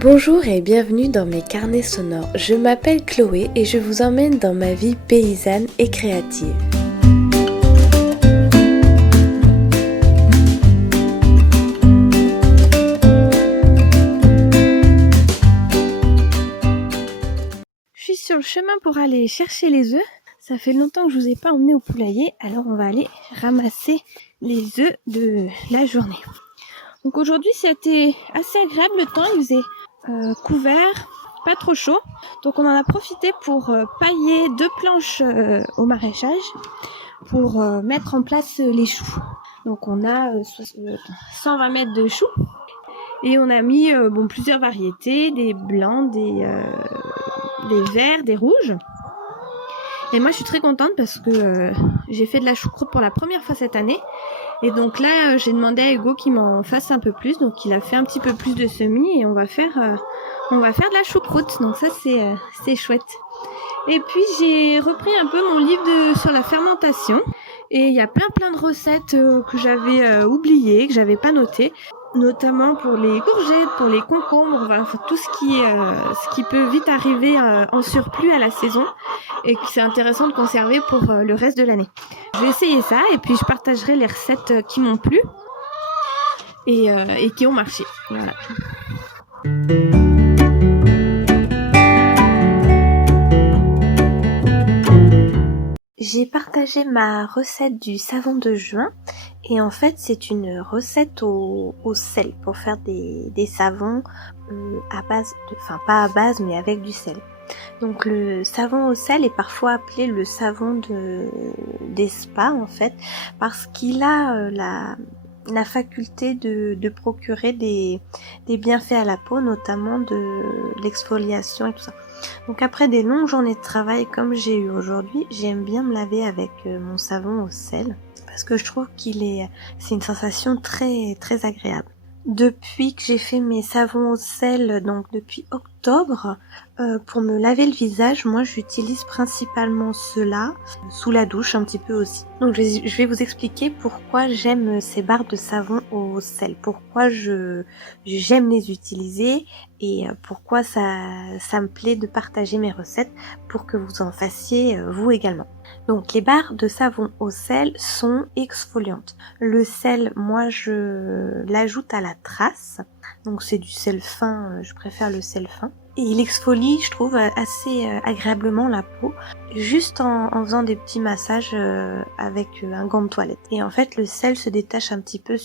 Bonjour et bienvenue dans mes carnets sonores. Je m'appelle Chloé et je vous emmène dans ma vie paysanne et créative. Je suis sur le chemin pour aller chercher les œufs. Ça fait longtemps que je vous ai pas emmené au poulailler, alors on va aller ramasser les œufs de la journée. Donc aujourd'hui c'était assez agréable, le temps il faisait couvert, pas trop chaud. Donc on en a profité pour pailler 2 planches au maraîchage pour mettre en place les choux. Donc on a 120 mètres de choux et on a mis plusieurs variétés, des blancs, des verts, des rouges. Et moi je suis très contente parce que j'ai fait de la choucroute pour la première fois cette année. Et donc là j'ai demandé à Hugo qu'il m'en fasse un peu plus. Donc il a fait un petit peu plus de semis et on va faire de la choucroute. Donc ça c'est chouette. Et puis j'ai repris un peu mon livre sur la fermentation. Et il y a plein de recettes que j'avais oubliées, que j'avais pas notées. Notamment pour les courgettes, pour les concombres, enfin, tout ce qui peut vite arriver en surplus à la saison et que c'est intéressant de conserver pour le reste de l'année. Je vais essayer ça et puis je partagerai les recettes qui m'ont plu et qui ont marché. Voilà. J'ai partagé ma recette du savon de juin et en fait c'est une recette au sel pour faire des savons à base enfin pas à base mais avec du sel. Donc le savon au sel est parfois appelé le savon des spas en fait parce qu'il a la faculté de procurer des bienfaits à la peau, notamment de l'exfoliation et tout ça. Donc après des longues journées de travail comme j'ai eu aujourd'hui, j'aime bien me laver avec mon savon au sel parce que je trouve c'est une sensation très très agréable. Depuis que j'ai fait mes savons au sel, donc depuis octobre, pour me laver le visage, moi j'utilise principalement ceux-là, sous la douche un petit peu aussi. Donc je vais vous expliquer pourquoi j'aime ces barres de savon au sel, pourquoi j'aime les utiliser et pourquoi ça me plaît de partager mes recettes pour que vous en fassiez vous également. Donc les barres de savon au sel sont exfoliantes. Le sel, moi je l'ajoute à la trace, donc c'est du sel fin, je préfère le sel fin. Et il exfolie, je trouve, assez agréablement la peau, juste en faisant des petits massages avec un gant de toilette. Et en fait, le sel se détache un petit peu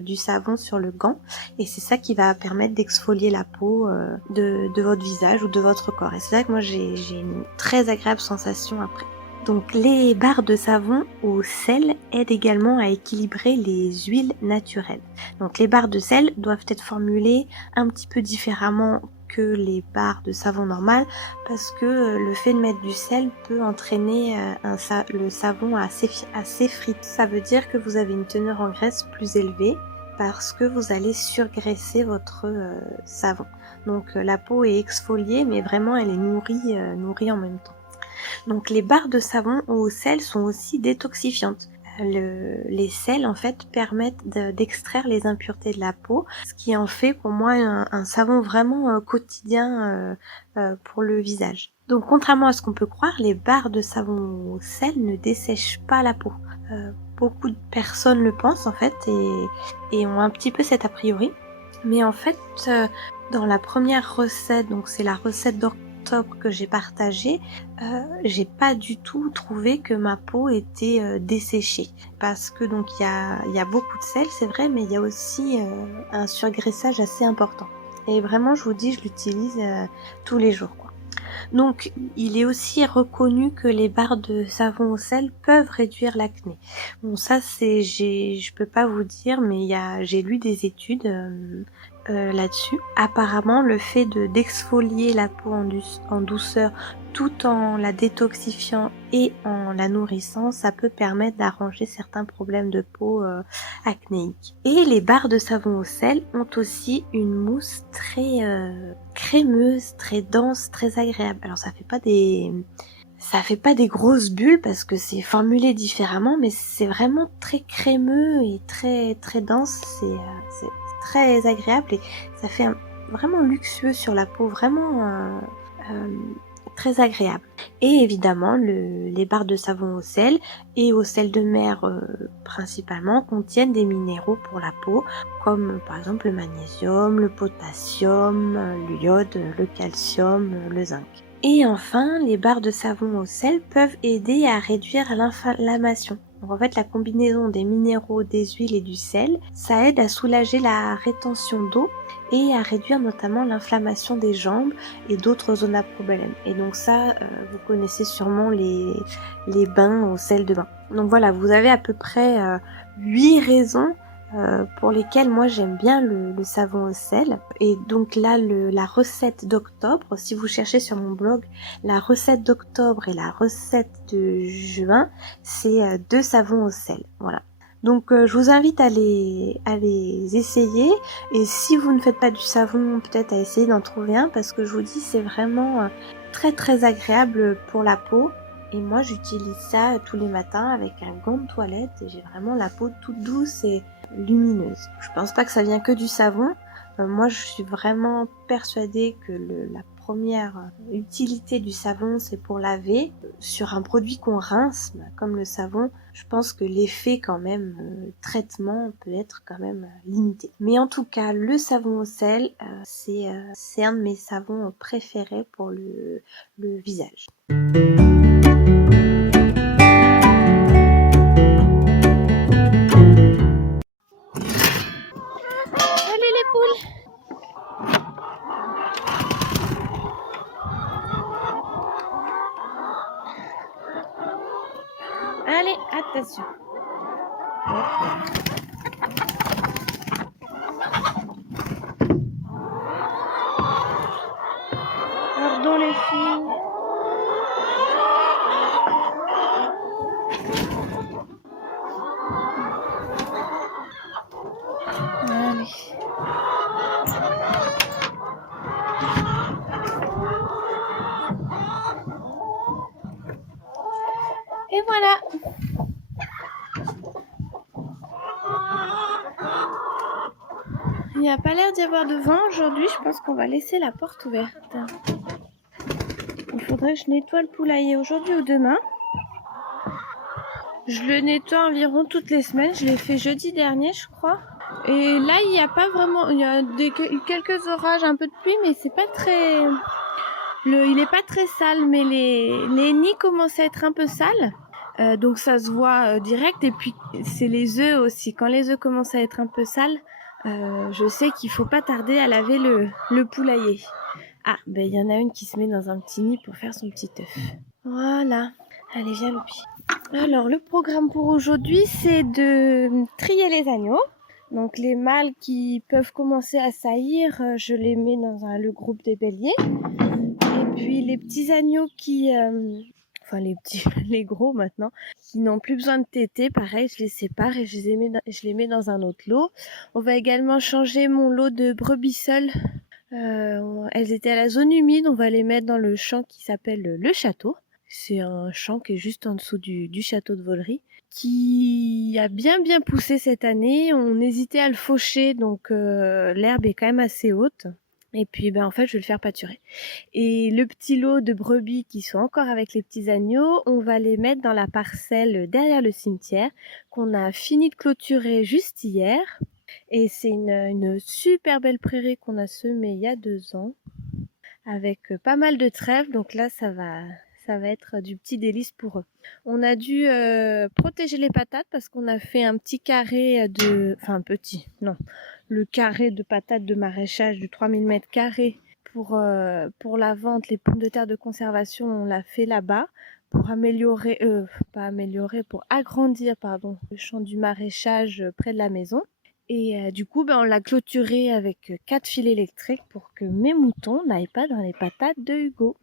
du savon sur le gant, et c'est ça qui va permettre d'exfolier la peau de votre visage ou de votre corps. Et c'est ça que moi j'ai une très agréable sensation après. Donc les barres de savon au sel aident également à équilibrer les huiles naturelles. Donc les barres de sel doivent être formulées un petit peu différemment que les barres de savon normal parce que le fait de mettre du sel peut entraîner le savon assez frit. Ça veut dire que vous avez une teneur en graisse plus élevée parce que vous allez surgraisser votre savon. Donc la peau est exfoliée mais vraiment elle est nourrie en même temps. Donc les barres de savon au sel sont aussi détoxifiantes. Les sels en fait permettent d'extraire les impuretés de la peau, ce qui en fait pour moi un savon vraiment quotidien pour le visage. Donc contrairement à ce qu'on peut croire, les barres de savon au sel ne dessèchent pas la peau. Beaucoup de personnes le pensent en fait et ont un petit peu cet a priori. Mais en fait, dans la première recette, donc c'est la recette d'octobre que j'ai partagée, j'ai pas du tout trouvé que ma peau était desséchée parce que donc il y a beaucoup de sel, c'est vrai, mais il y a aussi un surgraissage assez important. Et vraiment, je vous dis, je l'utilise tous les jours, quoi. Donc, il est aussi reconnu que les barres de savon au sel peuvent réduire l'acné. Bon, ça je peux pas vous dire, mais j'ai lu des études là-dessus. Apparemment, le fait d'exfolier la peau en douceur tout en la détoxifiant et en la nourrissant, ça peut permettre d'arranger certains problèmes de peau acnéiques. Et les barres de savon au sel ont aussi une mousse très crémeuse, très dense, très agréable. Alors ça fait pas des grosses bulles parce que c'est formulé différemment, mais c'est vraiment très crémeux et très très dense. C'est très agréable et ça fait vraiment luxueux sur la peau, vraiment très agréable. Et évidemment, les barres de savon au sel et au sel de mer principalement contiennent des minéraux pour la peau, comme par exemple le magnésium, le potassium, l'iode, le calcium, le zinc. Et enfin, les barres de savon au sel peuvent aider à réduire l'inflammation. Donc en fait, la combinaison des minéraux, des huiles et du sel, ça aide à soulager la rétention d'eau et à réduire notamment l'inflammation des jambes et d'autres zones à problème. Et donc ça, vous connaissez sûrement les bains au sel de bain. Donc voilà, vous avez à peu près 8 raisons pour lesquelles moi j'aime bien le savon au sel. Et donc là, la recette d'octobre, si vous cherchez sur mon blog, la recette d'octobre et la recette de juin, c'est 2 savons au sel. Voilà. Donc je vous invite à les essayer, et si vous ne faites pas du savon, peut-être à essayer d'en trouver un, parce que je vous dis c'est vraiment très très agréable pour la peau. Et moi j'utilise ça tous les matins avec un gant de toilette et j'ai vraiment la peau toute douce et lumineuse. Je pense pas que ça vient que du savon. Moi je suis vraiment persuadée que la première utilité du savon, c'est pour laver. Sur un produit qu'on rince, comme le savon, je pense que l'effet quand même traitement peut être quand même limité. Mais en tout cas, le savon au sel, c'est un de mes savons préférés pour le visage. Allez les poules! Allez, attention. Pardon les filles. Allez. Et voilà. Il n'y a pas l'air d'y avoir de vent aujourd'hui, je pense qu'on va laisser la porte ouverte. Il faudrait que je nettoie le poulailler aujourd'hui ou demain. Je le nettoie environ toutes les semaines, je l'ai fait jeudi dernier je crois. Et là il n'y a pas vraiment, il y a quelques orages, un peu de pluie, mais c'est pas très... il est pas très sale, mais les nids commencent à être un peu sales. Donc ça se voit direct, et puis c'est les œufs aussi. Quand les œufs commencent à être un peu sales, je sais qu'il faut pas tarder à laver le poulailler. Ah, ben il y en a une qui se met dans un petit nid pour faire son petit œuf. Voilà. Allez, viens Loupi. Alors le programme pour aujourd'hui, c'est de trier les agneaux. Donc les mâles qui peuvent commencer à saillir, je les mets dans le groupe des béliers. Et puis les petits agneaux qui... enfin les petits, les gros maintenant, qui n'ont plus besoin de téter, pareil, je les sépare et je les mets dans un autre lot. On va également changer mon lot de brebis seules. Elles étaient à la zone humide, on va les mettre dans le champ qui s'appelle le château. C'est un champ qui est juste en dessous du château de Vollery, qui a bien poussé cette année. On hésitait à le faucher, donc l'herbe est quand même assez haute. Et puis en fait je vais le faire pâturer. Et le petit lot de brebis qui sont encore avec les petits agneaux, on va les mettre dans la parcelle derrière le cimetière qu'on a fini de clôturer juste hier. Et c'est une super belle prairie qu'on a semée il y a 2 ans avec pas mal de trèfles, donc là ça va être du petit délice pour eux. On a dû protéger les patates parce qu'on a fait un petit carré le carré de patates de maraîchage de 3000 m² pour la vente. Les pommes de terre de conservation, on l'a fait là-bas pour pour agrandir le champ du maraîchage près de la maison. Et du coup, on l'a clôturé avec 4 fils électriques pour que mes moutons n'aillent pas dans les patates de Hugo.